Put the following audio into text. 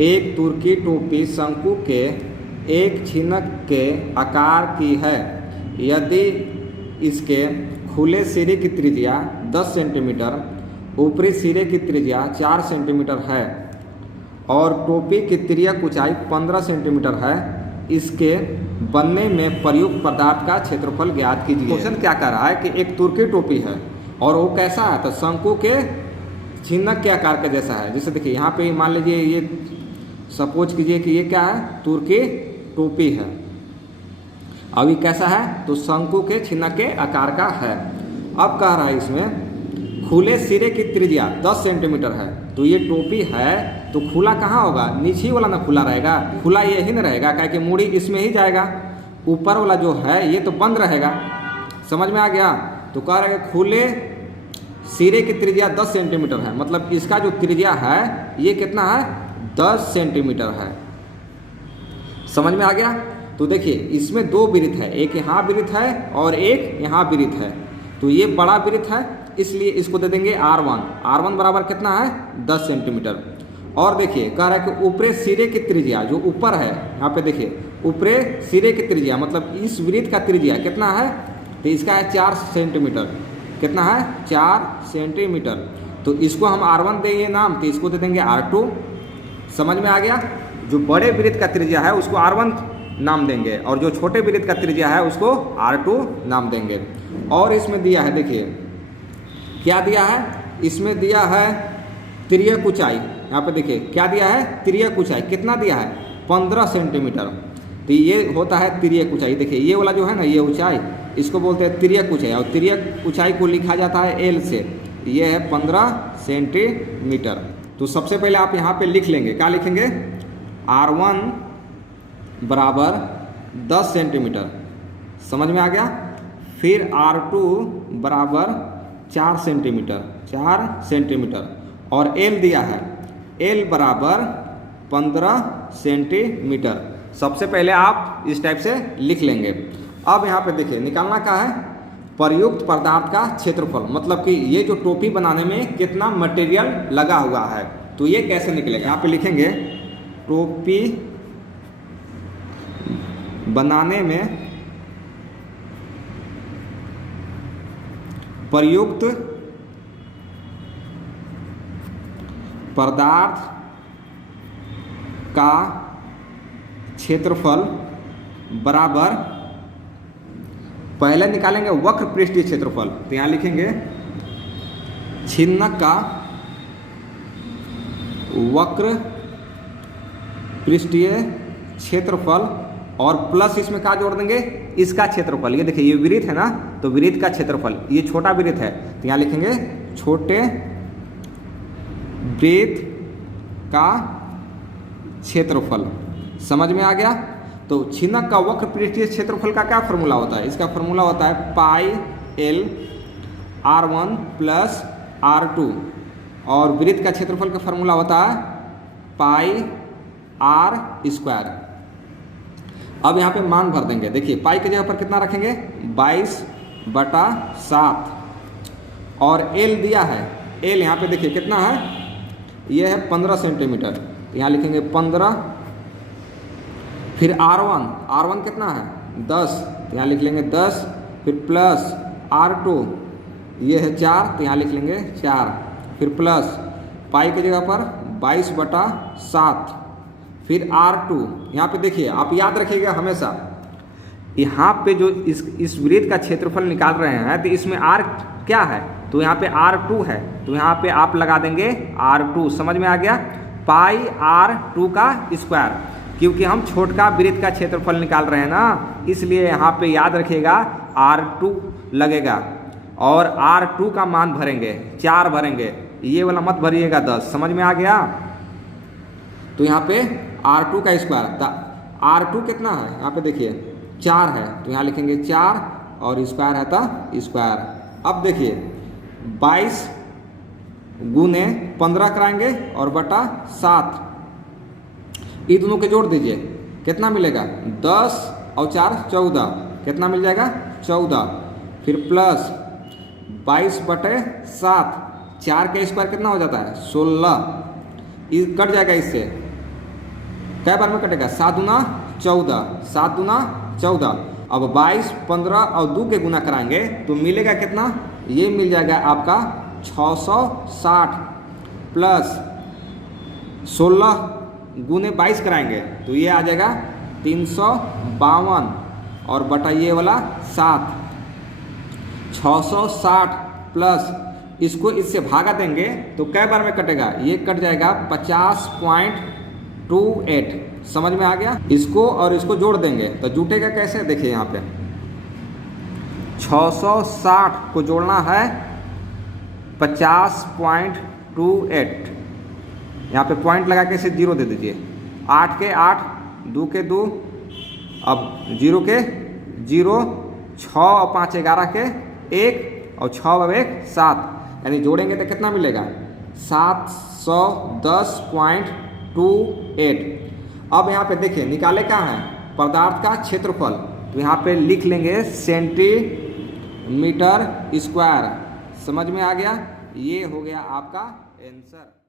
एक तुर्की टोपी शंकु के एक छिनक के आकार की है यदि इसके खुले सिरे की त्रिज्या 10 सेंटीमीटर, ऊपरी सिरे की त्रिज्या 4 सेंटीमीटर है और टोपी की तिर्यक ऊंचाई 15 सेंटीमीटर है। इसके बनने में प्रयुक्त पदार्थ का क्षेत्रफल ज्ञात कीजिए। क्वेश्चन क्या कह रहा है कि एक तुर्की टोपी है और वो कैसा है, तो शंकु के छिन्नक के आकार का जैसा है। जैसे देखिए यहाँ पे मान लीजिए ये सपोज कीजिए कि ये क्या है, तुर्की टोपी है। अब ये कैसा है, तो शंकु के छिन्नक के आकार का है। अब कह रहा है इसमें खुले सिरे की त्रिज्या 10 सेंटीमीटर है, तो ये टोपी है तो खुला कहाँ होगा, नीचे वाला ना खुला रहेगा, खुला यही ना रहेगा, क्या कि मूड़ी इसमें ही जाएगा, ऊपर वाला जो है ये तो बंद रहेगा। समझ में आ गया। तो कह रहा है कि खुले सिरे की त्रिज्या 10 सेंटीमीटर है, मतलब इसका जो त्रिज्या है ये कितना है, 10 सेंटीमीटर है। समझ में आ गया। तो देखिए इसमें दो वृत्त है, एक यहाँ वृत्त है और एक यहाँ वृत्त है। तो ये बड़ा वृत्त है इसलिए इसको दे देंगे R1 बराबर कितना है, 10 सेंटीमीटर। और देखिए कह रहा है कि ऊपरी सिरे की त्रिज्या जो ऊपर है, यहाँ पे देखिए ऊपरी सिरे की त्रिज्या मतलब इस वृत्त का त्रिज्या कितना है, तो इसका है 4 सेंटीमीटर। कितना है, 4 सेंटीमीटर। तो इसको हम R1 देंगे नाम, तो इसको दे देंगे R2। समझ में आ गया। जो बड़े वृत्त का त्रिज्या है उसको R1 नाम देंगे और जो छोटे वृत्त का त्रिज्या है उसको R2 नाम देंगे। और इसमें दिया है, देखिए क्या दिया है, इसमें दिया है तिर्यक ऊंचाई। यहाँ पे देखिए क्या दिया है, तिर्यक ऊंचाई कितना दिया है, 15 सेंटीमीटर। तो ये होता है तिर्यक ऊंचाई। देखिए ये वाला जो है ना, ये ऊंचाई इसको बोलते हैं तिर्यक ऊंचाई, और तिर्यक ऊंचाई को लिखा जाता है L से। ये है 15 सेंटीमीटर। तो सबसे पहले आप यहाँ पे लिख लेंगे, क्या लिखेंगे, R1 बराबर 10 सेंटीमीटर। समझ में आ गया। फिर R2 बराबर 4 सेंटीमीटर और L दिया है, L बराबर 15 सेंटीमीटर। सबसे पहले आप इस टाइप से लिख लेंगे। अब यहाँ पे देखिए निकालना क्या है, प्रयुक्त पदार्थ का क्षेत्रफल, मतलब कि ये जो टोपी बनाने में कितना मटेरियल लगा हुआ है। तो ये कैसे निकलेगा, यहाँ पे लिखेंगे टोपी बनाने में प्रयुक्त पदार्थ का क्षेत्रफल बराबर, पहले निकालेंगे वक्र पृष्ठीय क्षेत्रफल। तो यहाँ लिखेंगे छिन्नक का वक्र पृष्ठीय क्षेत्रफल और प्लस इसमें क्या जोड़ देंगे, इसका क्षेत्रफल। ये देखिए ये वृत्त है ना, तो वृत्त का क्षेत्रफल, ये छोटा वृत्त है तो यहाँ लिखेंगे छोटे वृत्त का क्षेत्रफल। समझ में आ गया। तो छिन्नक का वक्र पृष्ठीय क्षेत्रफल का क्या फॉर्मूला होता है, इसका फॉर्मूला होता है पाई L R1 प्लस R2 और वृत्त का क्षेत्रफल का फॉर्मूला होता है पाई R स्क्वायर। अब यहाँ पे मान भर देंगे। देखिए पाई की जगह पर कितना रखेंगे, 22/7 और L दिया है, L यहाँ पे देखिए कितना है, ये है 15 सेंटीमीटर। यहाँ लिखेंगे 15। फिर R1 कितना है, 10, तो यहाँ लिख लेंगे 10। फिर प्लस R2 ये है 4, तो यहाँ लिख लेंगे 4। फिर प्लस पाई की जगह पर 22/7। फिर R2 यहाँ पे देखिए आप याद रखिएगा हमेशा, यहाँ पे जो इस वृत्त का क्षेत्रफल निकाल रहे हैं तो इसमें R क्या है, तो यहाँ पे R2 है, तो यहाँ पे आप लगा देंगे R2। समझ में आ गया। पाई R2 का स्क्वायर, क्योंकि हम छोटका वृत्त का क्षेत्रफल निकाल रहे हैं ना, इसलिए यहाँ पे याद रखिएगा R2 लगेगा और R2 का मान भरेंगे 4 भरेंगे, ये वाला मत भरिएगा 10। समझ में आ गया। तो यहाँ पे R2 का स्क्वायर, R2 कितना है, यहाँ पे देखिए 4 है, तो यहाँ लिखेंगे 4 और स्क्वायर है तो स्क्वायर। अब देखिए 22 गुने 15 कराएंगे और बटा 7, ये दोनों के जोड़ दीजिए, कितना मिलेगा, 10 और 4 14, कितना मिल जाएगा 14। फिर प्लस 22/7, 4 का स्क्वायर कितना हो जाता है 16, ये कट जाएगा इससे, कै बार में कटेगा? 7 दूना 14, 7 दूना 14। अब 22, 15 और 2 के गुना कराएंगे तो मिलेगा कितना? ये मिल जाएगा आपका 660 प्लस 16 गुने 22 कराएंगे तो ये आ जाएगा 352 और बटा ये वाला 7। 660 प्लस इसको इससे भागा देंगे तो कै बार में कटेगा? ये कट जाएगा 50.28। समझ में आ गया? इसको और इसको जोड़ देंगे तो जुटेगा कैसे? देखिए यहाँ पे 660 को जोड़ना है 50.28, यहाँ पे पॉइंट लगा के इसे 0 दे दीजिए। 8 के 8, 2 के 2, अब 0 के 0, 6 और 5 11 के 1 और 6 और 1 7, यानी जोड़ेंगे तो कितना मिलेगा? 710.28। अब यहाँ पे देखिए निकाले क्या है? पदार्थ का क्षेत्रफल, तो यहाँ पे लिख लेंगे सेंटीमीटर स्क्वायर। समझ में आ गया? ये हो गया आपका आंसर।